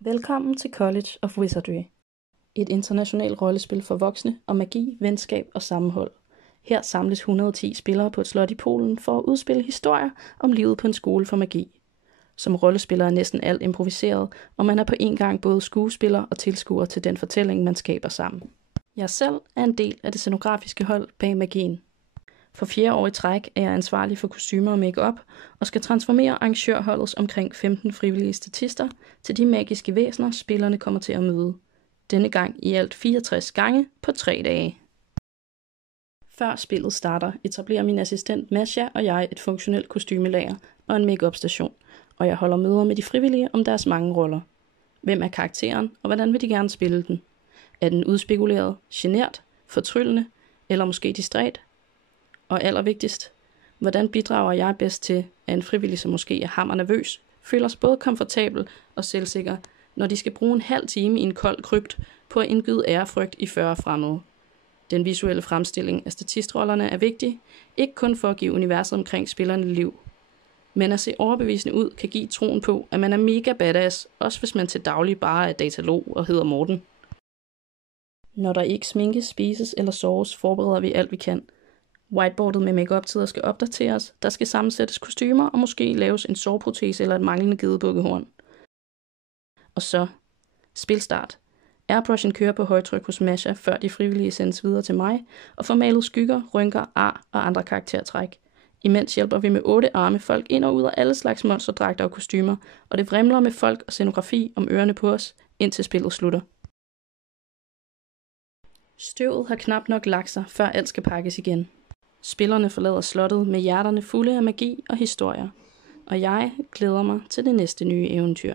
Velkommen til College of Wizardry. Et internationalt rollespil for voksne om magi, venskab og sammenhold. Her samles 110 spillere på et slot i Polen for at udspille historier om livet på en skole for magi. Som rollespiller er næsten alt improviseret, og man er på en gang både skuespiller og tilskuer til den fortælling, man skaber sammen. Jeg selv er en del af det scenografiske hold bag magien. For 4 år i træk er jeg ansvarlig for kostymer og make-up og skal transformere arrangørholdets omkring 15 frivillige statister til de magiske væsener, spillerne kommer til at møde. Denne gang i alt 64 gange på 3 dage. Før spillet starter, etablerer min assistent Masha og jeg et funktionelt kostymelager og en make-up station, og jeg holder møder med de frivillige om deres mange roller. Hvem er karakteren, og hvordan vil de gerne spille den? Er den udspekuleret, genert, fortryllende eller måske distræt? Og allervigtigst, hvordan bidrager jeg bedst til, at en frivillig, som måske er hammernervøs, føler sig både komfortabel og selvsikker, når de skal bruge en halv time i en kold krypt på at indgyde ærefrygt i 40 fremmede. Den visuelle fremstilling af statistrollerne er vigtig, ikke kun for at give universet omkring spillerne liv, men at se overbevisende ud kan give troen på, at man er mega badass, også hvis man til daglig bare er datalog og hedder Morten. Når der ikke sminkes, spises eller soves, forbereder vi alt vi kan. Whiteboardet med make-up-tider skal opdateres, der skal sammensættes kostymer og måske laves en sårprotese eller et manglende gedebukkehorn. Og så, spilstart. Airbrushen kører på højtryk hos Masha, før de frivillige sendes videre til mig, og får malet skygger, rynker, ar og andre karaktertræk. Imens hjælper vi med 8 arme folk ind og ud af alle slags monsterdragter og kostymer, og det vrimler med folk og scenografi om ørerne på os, indtil spillet slutter. Støvet har knap nok lagt sig, før alt skal pakkes igen. Spillerne forlader slottet med hjerterne fulde af magi og historier, og jeg glæder mig til det næste nye eventyr.